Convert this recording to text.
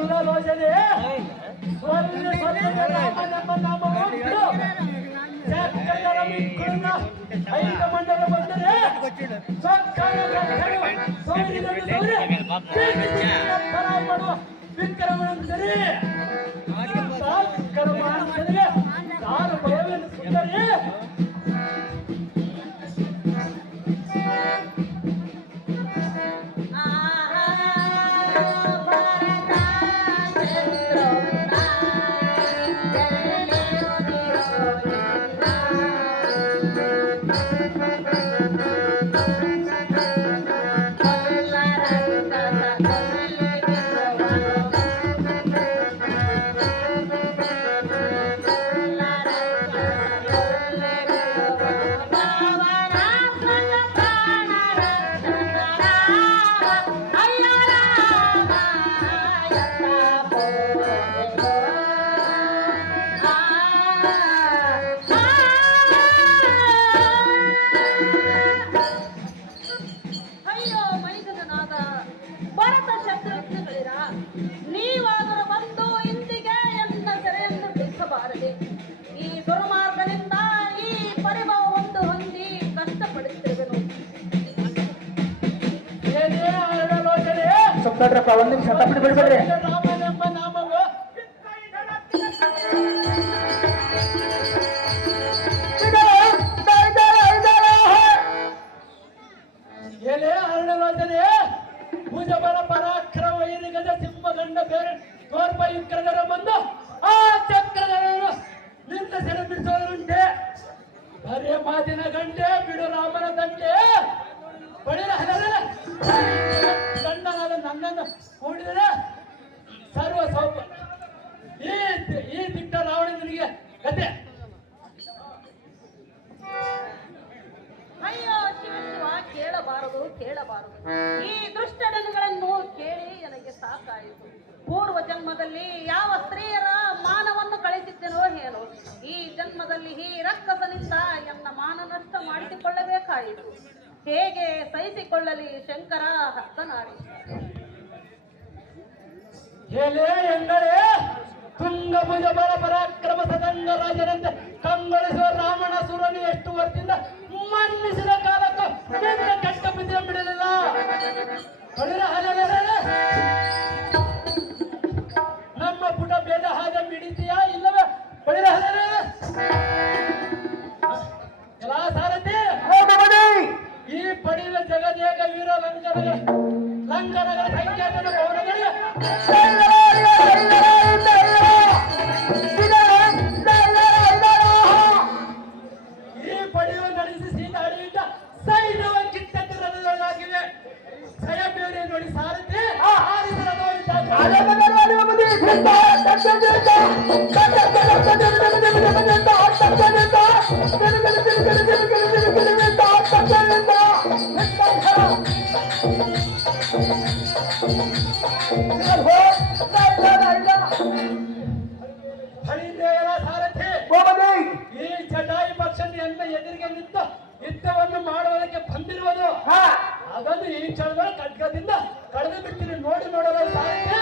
ಅಲ್ಲಲೋಚನೆ ಸ್ವರ್ಣ ರಾಮನೆಂಬ ನಾಮವು ಚಕ್ರದ ಮಿಕ್ಕುಳನ್ನ ಐದು ಮಂಡಲ ಬಂದರೆ ಮಾಡುವ ವಿಕ್ರಮಣಂದರೆ ಕರ್ಮಾಂತರಿಗೆ ತಾನು ಭಯವನ್ನು ಸುಂದರಿ ಒಂದು ನಿಮಿಷ ತಪ್ಪಿಟ್ಟು ಬಿಡ್ಬೇಡ್ರಿ. ರಾಮನೆಂಬ ನಾಮವು ಏನೇ ಅರಳವಾದರೆ ಭುಜಬಲ ಪರಾಕ್ರಮ ವೈರಿಗಜ ಸಿಂಹಗಂಡ ಬೇರೆ ತೋರ್ಪ ವಿಕ್ರದರ ಬಂದು ಆ ಚಕ್ರಗಳನ್ನು ನಿಂದಿಸಿದ ಬಿಡಿಸೋದುಂಟೆ ಬರೇ ಮಾತಿನ ಗಂಟೆ ಬಿಡು ರಾಮನ ದಂಟೆ ಬಳಿರ ಗಂಡನಾದ ನನ್ನನ್ನು ಕೂಡಿದರೆ ಸರ್ವ ಸೌಪ ಈ ದಿಟ್ಟ ರಾವಣನಿಗೆ ಕತೆ. ಅಯ್ಯೋ ಶಿವ ಶಿವ, ಕೇಳಬಾರದು ಕೇಳಬಾರದು. ಈ ದುಷ್ಟಡನುಗಳನ್ನು ಕೇಳಿ ನನಗೆ ಸಾಕಾಯಿತು. ಪೂರ್ವ ಜನ್ಮದಲ್ಲಿ ಯಾವ ಸ್ತ್ರೀಯರ ಮಾನವನ್ನು ಕಳಿಸಿದ್ದೇನೋ ಏನೋ, ಈ ಜನ್ಮದಲ್ಲಿ ಈ ರಕ್ಕಸನಿಂದ ಎನ್ನ ಮಾನ ನಷ್ಟ ಮಾಡಿಸಿಕೊಳ್ಳಬೇಕಾಯಿತು. ಹೇಗೆ ಸಹಿಸಿಕೊಳ್ಳಲಿ ಶಂಕರ ಹಸ್ತನಾಡಿ. ಹೇಳೇ ಎಂದರೆ ತುಂಗ ಭುಜ ಬಲ ಪರಾಕ್ರಮ ಸದಂಗ ರಾಜರಂತೆ ಕಂಗೊಳಿಸುವ ರಾವಣ ಸುರನು ಎಷ್ಟು ವರ್ಷದಿಂದ ಮನ್ನಿಸಿದ ಕಾಲಕ್ಕೂ ಕೆಟ್ಟ ಬಿದ್ದ ಬಿಡಲಿಲ್ಲ. ನಮ್ಮ ಪುಟ ಬೇಡ ಹಾದ ಮಿಡಿತೀಯಾ ಇಲ್ಲವೇ ಬಳಿರ ಎಲ್ಲ ಸಾರಥಿ ಈ ಪಡೆಯುವ ಜಗದೇಕ ವೀರ ಲಂಕನಗಳ ಸಂಖ್ಯಾತನ ಭವನಗಳಿಗೆ ಈ ಪಡೆಯುವ ನಡೆಸಿ ಸೀದಾ ಅಡಿಯಿಂದ ಸೈನ್ಯವ ಕಿತ್ತಕ್ಕೆ ರಥದೊಳಗಾಗಿವೆ. ಜಯ ಬೇರೆ ನೋಡಿ ಸಾರಥಿ ಆರಿದ ಈ ಚಟಾಯಿ ಪಕ್ಷದಿಂದ ಎದುರಿಗೆ ನಿಂತು ಯುದ್ಧವನ್ನು ಮಾಡುವುದಕ್ಕೆ ಬಂದಿರುವುದು. ಅದನ್ನು ಈ ಕ್ಷಣದಲ್ಲಿ ಖಡ್ಗದಿಂದ ಕಳೆದು ಬಿಟ್ಟಿರಿ. ನೋಡಿ ನೋಡಲು ಸಾರಥಿ